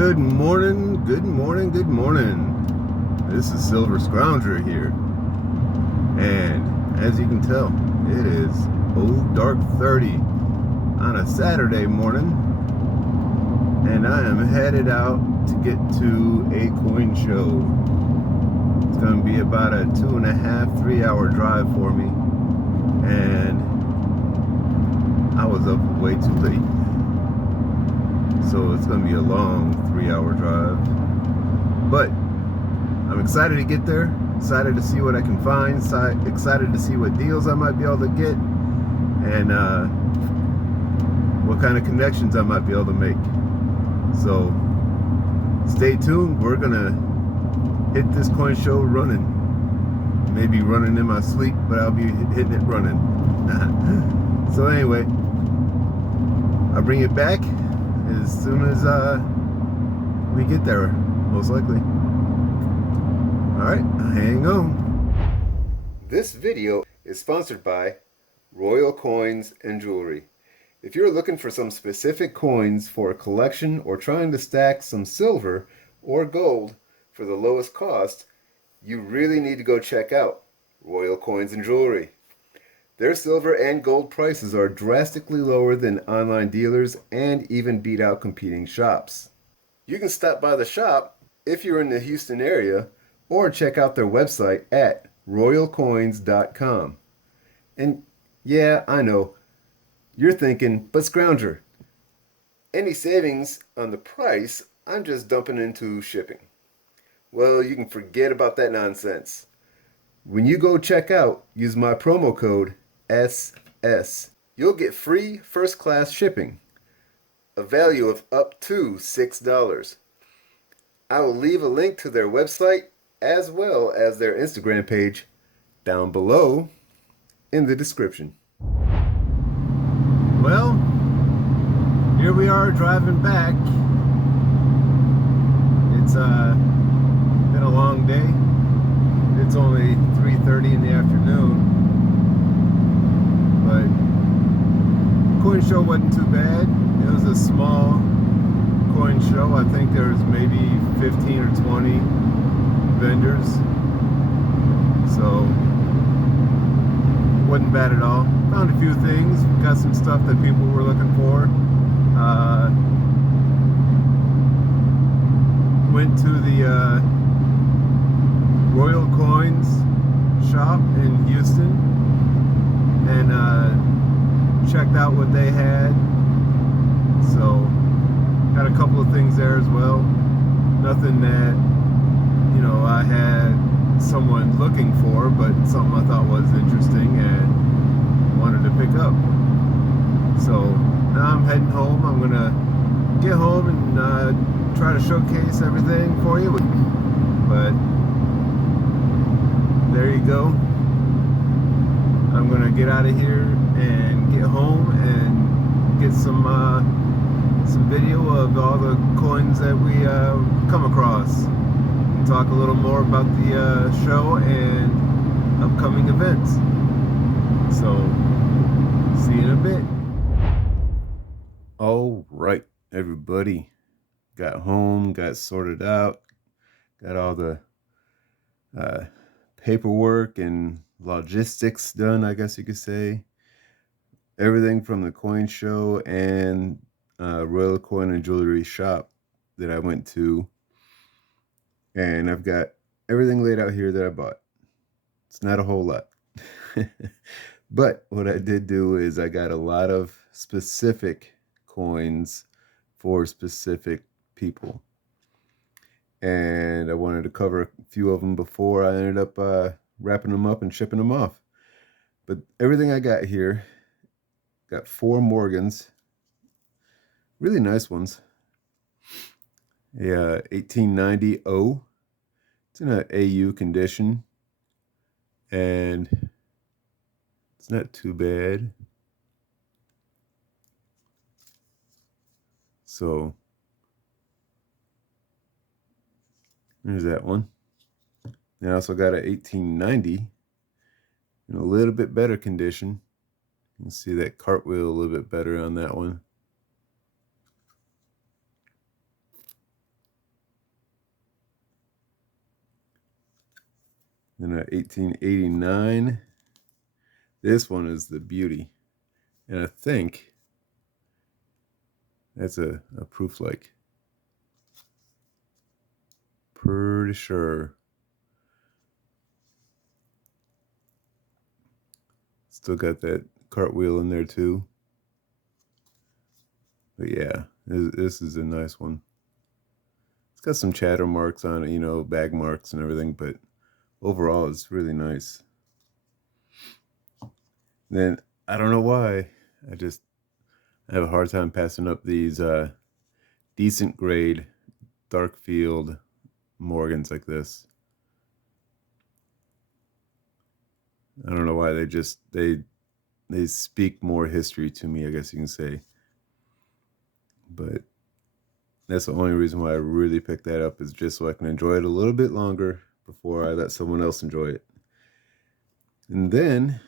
Good morning, good morning, good morning. This is Silver Scrounger here. And as you can tell, it is dark 30 on a Saturday morning. And I am headed out to get to a coin show. It's going to be about a 2.5, 3 hour drive for me. And I was up way too late. So it's going to be a long 3 hour drive. But I'm excited to get there, excited to see what I can find, excited to see what deals I might be able to get, and what kind of connections I might be able to make. So stay tuned. We're going to hit this coin show running. Maybe running in my sleep, but I'll be hitting it running. So anyway, I'll bring it back as soon as we get there, most likely. Alright, hang on. This video is sponsored by Royal Coins and Jewelry. If you're looking for some specific coins for a collection or trying to stack some silver or gold for the lowest cost, you really need to go check out Royal Coins and Jewelry. Their silver and gold prices are drastically lower than online dealers and even beat out competing shops. You can stop by the shop if you're in the Houston area or check out their website at royalcoins.com. And yeah, I know, you're thinking, but Scrounger, any savings on the price, I'm just dumping into shipping. Well, you can forget about that nonsense. When you go check out, use my promo code SS. You'll get free first class shipping, a value of up to $6. I will leave a link to their website as well as their Instagram page down below in the description. Well, here we are driving back. It's been a long day. It's only 3:30 in the afternoon. But coin show wasn't too bad. It was a small coin show. I think there's maybe 15 or 20 vendors. So wasn't bad at all. Found a few things. Got some stuff that people were looking for. Went to the Royal Coins shop in Houston and checked out what they had. So got a couple of things there as well. Nothing that, you know, I had someone looking for, but something I thought was interesting and wanted to pick up. So now I'm heading home. I'm gonna get home and try to showcase everything for you. But there you go. I'm gonna get out of here and get home and get some video of all the coins that we come across, and talk a little more about the show and upcoming events. So see you in a bit. All right, everybody, got home, got sorted out, got all the paperwork and logistics done, I guess you could say. Everything from the coin show and Royal Coin and Jewelry shop that I went to. And I've got everything laid out here that I bought. It's not a whole lot. But what I did do is I got a lot of specific coins for specific people. And I wanted to cover a few of them before I ended up wrapping them up and shipping them off. But everything I got here, got 4 Morgans, really nice ones. Yeah, 1890 O. It's in an AU condition, and it's not too bad. So there's that one. And I also got an 1890 in a little bit better condition. You can see that cartwheel a little bit better on that one. Then 1889. This one is the beauty. And I think that's a proof like. Pretty sure. Still got that cartwheel in there too. But yeah, this is a nice one. It's got some chatter marks on it, you know, bag marks and everything, but overall it's really nice. And then I don't know why, I have a hard time passing up these decent grade dark field Morgans like this. I don't know why, they speak more history to me, I guess you can say. But that's the only reason why I really picked that up, is just so I can enjoy it a little bit longer before I let someone else enjoy it. And then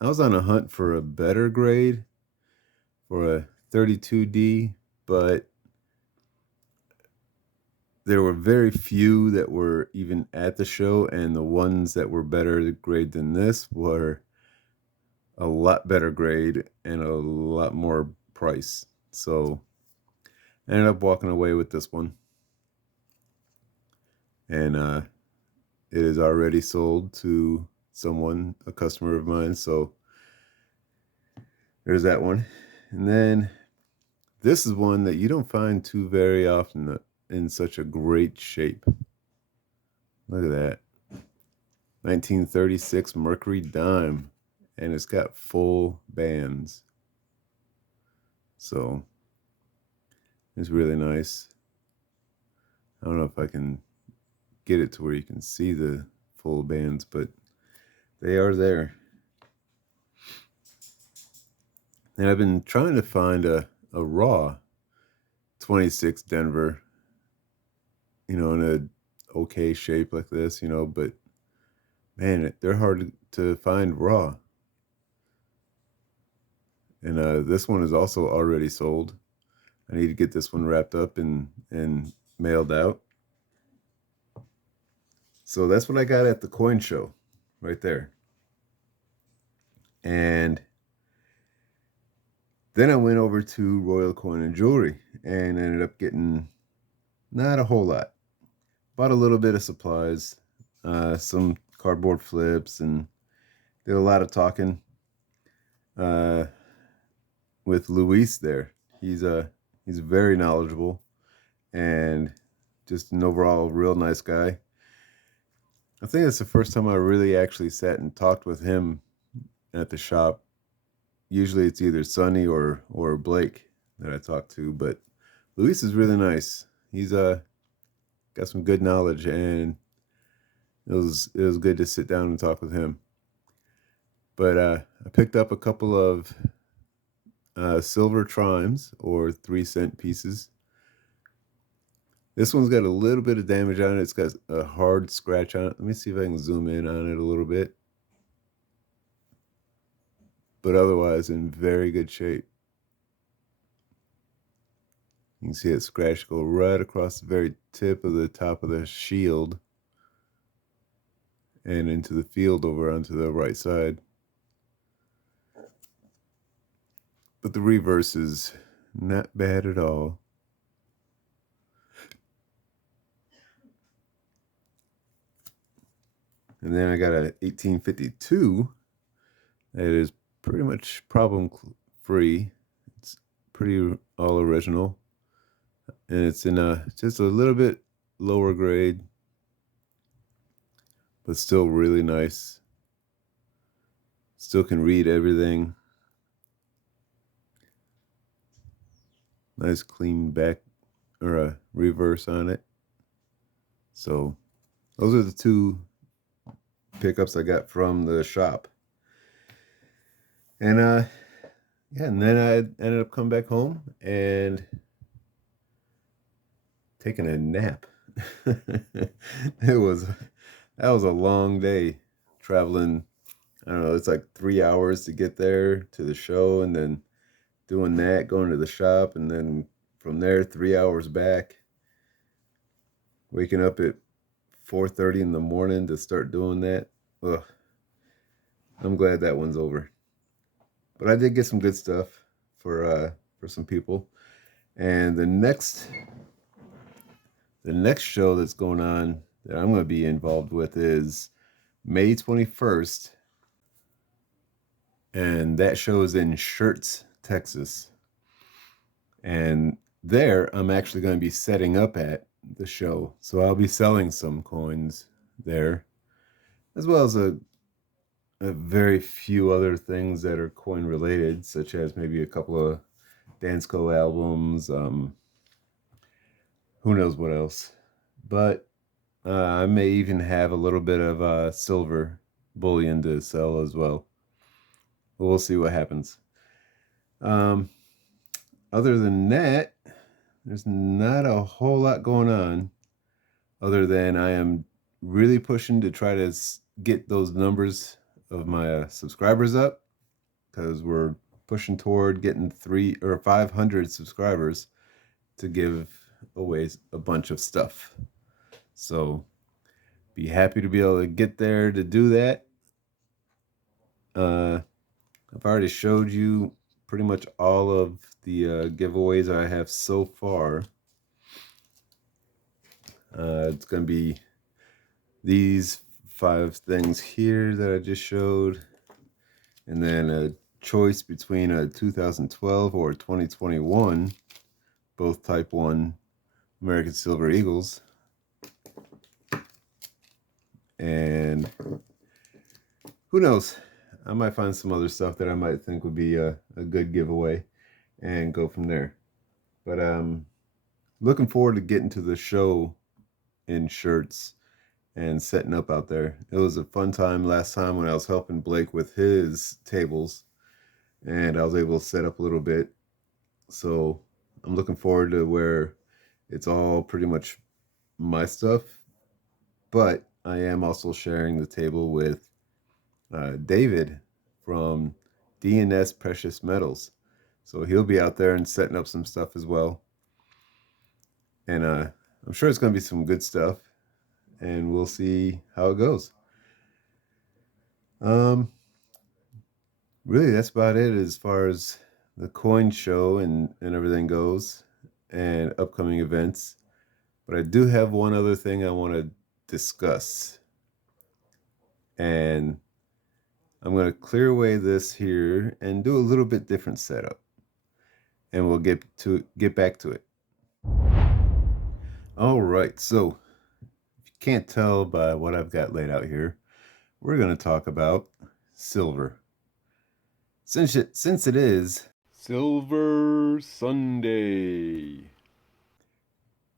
I was on a hunt for a better grade for a 32D, but there were very few that were even at the show, and the ones that were better grade than this were a lot better grade and a lot more price. So I ended up walking away with this one. And it is already sold to someone, a customer of mine. So there's that one. And then this is one that you don't find too very often in such a great shape. Look at that. 1936 Mercury dime. And it's got full bands. So it's really nice. I don't know if I can get it to where you can see the full bands, but they are there. And I've been trying to find a raw 26 Denver, you know, in a okay shape like this, you know, but man, they're hard to find raw. And this one is also already sold. I need to get this one wrapped up and mailed out. So that's what I got at the coin show right there. And then I went over to Royal Coin and Jewelry and ended up getting not a whole lot. Bought a little bit of supplies, some cardboard flips, and did a lot of talking with Luis there. He's very knowledgeable and just an overall real nice guy. I think it's the first time I really actually sat and talked with him at the shop. Usually it's either Sonny or Blake that I talk to, but Luis is really nice. He's got some good knowledge, and it was good to sit down and talk with him. But I picked up a couple of silver trimes, or 3-cent pieces. This one's got a little bit of damage on it. It's got a hard scratch on it. Let me see if I can zoom in on it a little bit. But otherwise in very good shape. You can see it scratch go right across the very tip of the top of the shield and into the field over onto the right side. But the reverse is not bad at all. And then I got a 1852 that is pretty much problem free. It's pretty all original. And it's in just a little bit lower grade, but still really nice. Still can read everything. Nice clean back or a reverse on it. So those are the two pickups I got from the shop. And yeah, and then I ended up coming back home and taking a nap. That was a long day traveling. I don't know, it's like 3 hours to get there to the show, and then doing that, going to the shop, and then from there 3 hours back. Waking up at 4:30 in the morning to start doing that. ugh, I'm glad that one's over. But I did get some good stuff for some people. And the next show that's going on that I'm going to be involved with is May 21st, and that show is in Schertz, Texas. And there I'm actually going to be setting up at the show. So I'll be selling some coins there, as well as a very few other things that are coin related, such as maybe a couple of Dansko albums, who knows what else. But I may even have a little bit of silver bullion to sell as well. But we'll see what happens. Other than that, there's not a whole lot going on, other than I am really pushing to try to get those numbers of my subscribers up, because we're pushing toward getting 300 or 500 subscribers to give away a bunch of stuff. So be happy to be able to get there to do that. I've already showed you pretty much all of the giveaways I have so far. It's going to be these 5 things here that I just showed, and then a choice between a 2012 or 2021, both Type 1 American Silver Eagles. And who knows, I might find some other stuff that I might think would be a good giveaway and go from there. But looking forward to getting to the show in Schertz and setting up out there. It was a fun time last time when I was helping Blake with his tables, and I was able to set up a little bit. So I'm looking forward to where it's all pretty much my stuff, but I am also sharing the table with David from D&S Precious Metals. So he'll be out there and setting up some stuff as well. And I'm sure it's going to be some good stuff, and we'll see how it goes. Really, that's about it as far as the coin show and everything goes, and upcoming events. But I do have one other thing I want to discuss, and I'm going to clear away this here and do a little bit different setup, and we'll get back to it. All right, so if you can't tell by what I've got laid out here, we're going to talk about silver. Since it is Silver Sunday,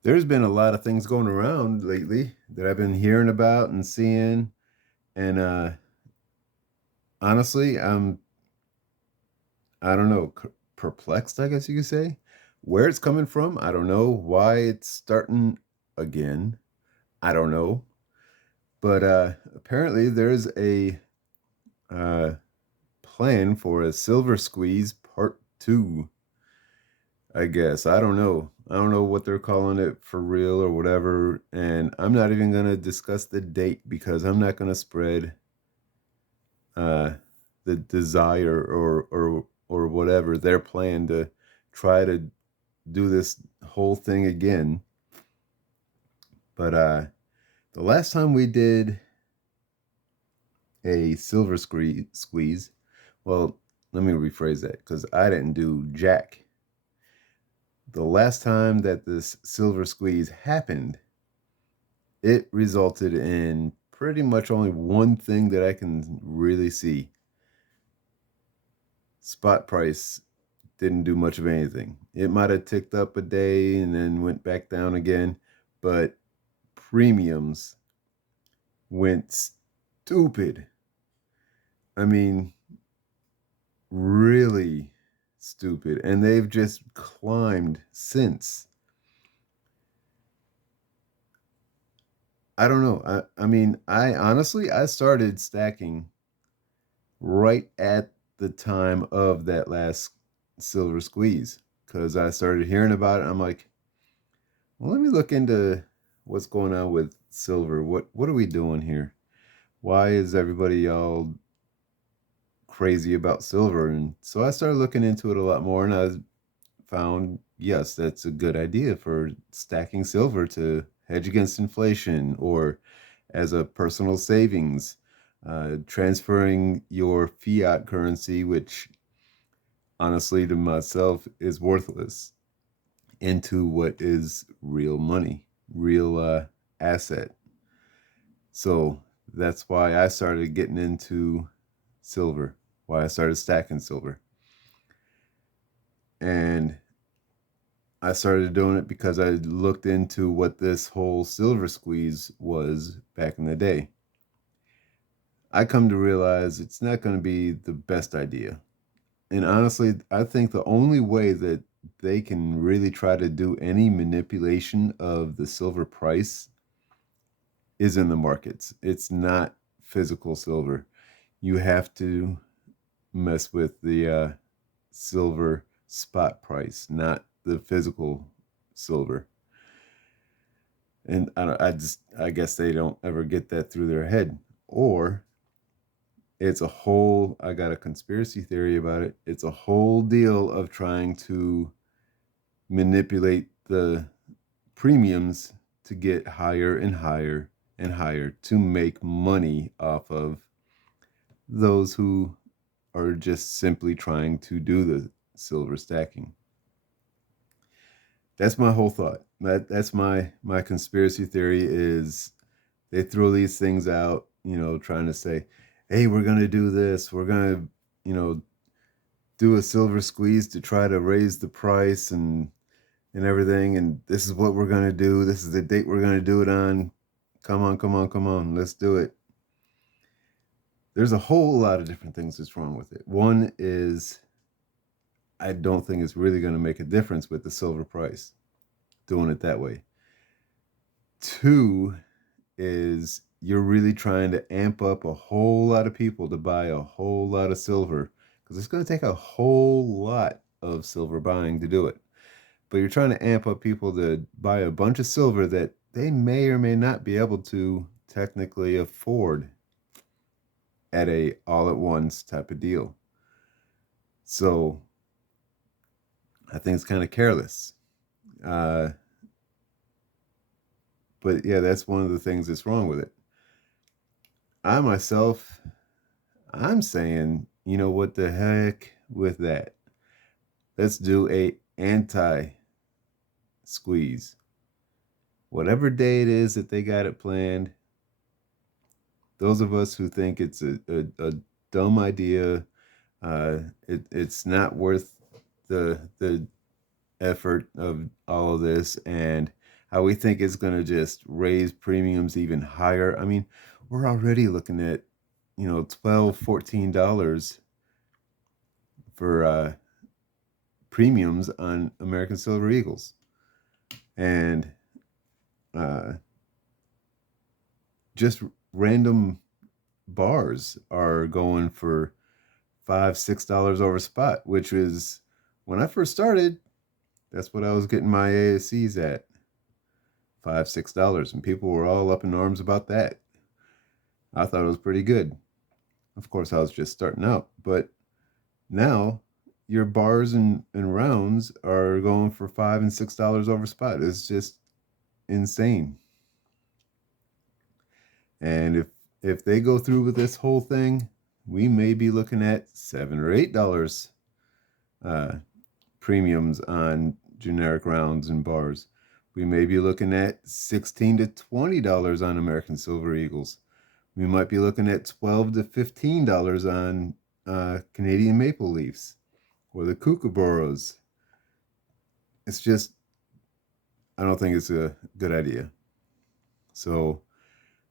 there's been a lot of things going around lately that I've been hearing about and seeing, and honestly, I don't know, perplexed, I guess you could say. Where it's coming from, I don't know. Why it's starting again, I don't know. But apparently there's a plan for a Silver Squeeze Part 2, I guess. I don't know what they're calling it for real or whatever, and I'm not even going to discuss the date, because I'm not going to spread the desire or whatever their plan to try to do this whole thing again. But the last time we did a Silver Squeeze, well, let me rephrase that, because I didn't do jack. The last time that this Silver Squeeze happened, it resulted in pretty much only one thing that I can really see. Spot price didn't do much of anything. It might have ticked up a day and then went back down again, but premiums went stupid. I mean, really stupid. And they've just climbed since. I don't know. I mean, I honestly started stacking right at the time of that last Silver Squeeze, because I started hearing about it. I'm like, well, let me look into what's going on with silver. What are we doing here? why is everybody all crazy about silver? And so I started looking into it a lot more, and I found, yes, that's a good idea for stacking silver to hedge against inflation or as a personal savings, transferring your fiat currency, which honestly to myself is worthless, into what is real money, real asset. So that's why I started getting into silver, why I started stacking silver. And I started doing it because I looked into what this whole silver squeeze was back in the day. I come to realize it's not going to be the best idea. And honestly, I think the only way that they can really try to do any manipulation of the silver price is in the markets. It's not physical silver. You have to mess with the silver spot price, not the physical silver. And I guess they don't ever get that through their head. Or it's a whole, I got a conspiracy theory about it. It's a whole deal of trying to manipulate the premiums to get higher and higher and higher to make money off of those who are just simply trying to do the silver stacking. That's my whole thought. That's my conspiracy theory is they throw these things out, trying to say, hey, we're going to do this. We're going to, do a silver squeeze to try to raise the price and everything. And this is what we're going to do. This is the date we're going to do it on. Come on, come on, come on. Let's do it. There's a whole lot of different things that's wrong with it. One is I don't think it's really going to make a difference with the silver price doing it that way. Two is you're really trying to amp up a whole lot of people to buy a whole lot of silver because it's going to take a whole lot of silver buying to do it. But you're trying to amp up people to buy a bunch of silver that they may or may not be able to technically afford at a all at once type of deal. So I think it's kind of careless. But yeah, that's one of the things that's wrong with it. I myself, I'm saying, what the heck with that? Let's do a anti squeeze. Whatever day it is that they got it planned, those of us who think it's a dumb idea, it's not worth the effort of all of this, and how we think it's going to just raise premiums even higher. I mean, we're already looking at, $12-14 for premiums on American Silver Eagles. And just random bars are going for $5-6 over spot, which is when I first started, that's what I was getting my ASCs at, $5-6, and people were all up in arms about that. I thought it was pretty good. Of course, I was just starting out, but now your bars and rounds are going for $5 and $6 over spot. It's just insane. And if they go through with this whole thing, we may be looking at $7 or $8 premiums on generic rounds and bars. We may be looking at $16 to $20 on American Silver Eagles. We might be looking at $12 to $15 on Canadian Maple Leafs or the Kookaburras. It's just, I don't think it's a good idea. So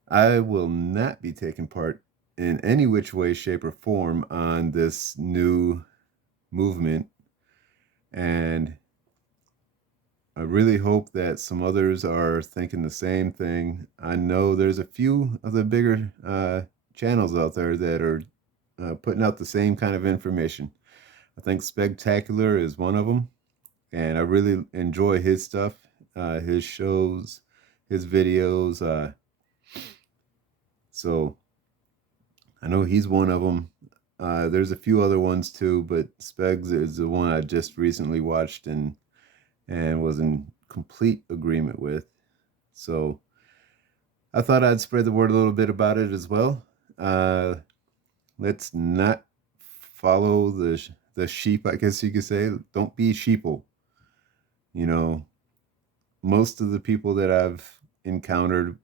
I will not be taking part in any which way, shape, or form on this new movement. And I really hope that some others are thinking the same thing. I know there's a few of the bigger channels out there that are putting out the same kind of information. I think Spectacular is one of them, and I really enjoy his stuff, his shows, his videos. So I know he's one of them. There's a few other ones too, but Spegs is the one I just recently watched and was in complete agreement with. So I thought I'd spread the word a little bit about it as well. Let's not follow the sheep, I guess you could say. Don't be sheeple. You know, most of the people that I've encountered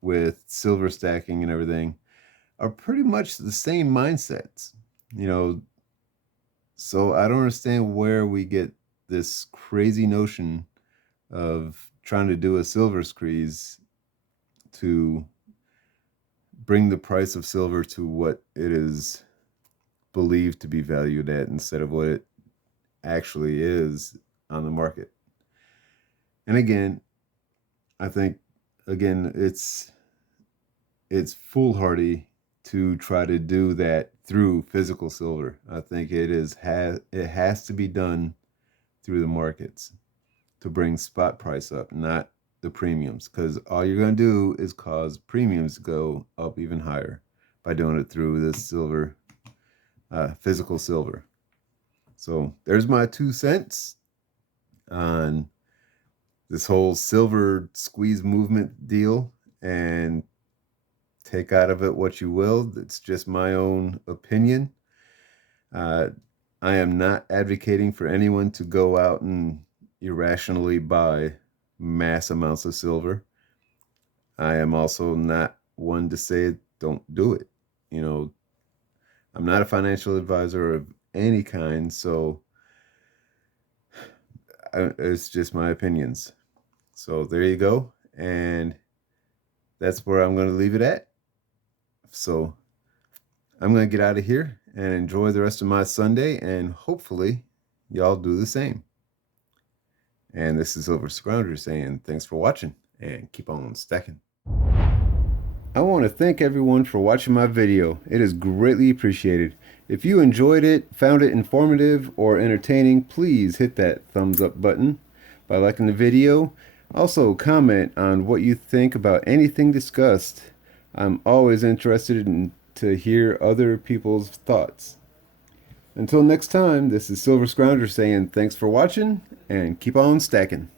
with silver stacking and everything are pretty much the same mindsets. You know, so I don't understand where we get this crazy notion of trying to do a silver squeeze to bring the price of silver to what it is believed to be valued at instead of what it actually is on the market. And again, I think it's foolhardy to try to do that through physical silver. I think it has to be done through the markets to bring spot price up, not the premiums, because all you're going to do is cause premiums to go up even higher by doing it through this silver, physical silver. So there's my 2 cents on this whole silver squeeze movement deal, and take out of it what you will. It's just my own opinion. I am not advocating for anyone to go out and irrationally buy mass amounts of silver. I am also not one to say don't do it. You know, I'm not a financial advisor of any kind, so it's just my opinions. So there you go. And that's where I'm going to leave it at. So I'm going to get out of here and enjoy the rest of my Sunday, and hopefully y'all do the same. And this is Silver Scrounger saying thanks for watching and keep on stacking. I want to thank everyone for watching my video. It is greatly appreciated. If you enjoyed it, found it informative or entertaining, please hit that thumbs up button by liking the video. Also comment on what you think about anything discussed. I'm always interested to hear other people's thoughts. Until next time, this is Silver Scrounger saying thanks for watching and keep on stacking.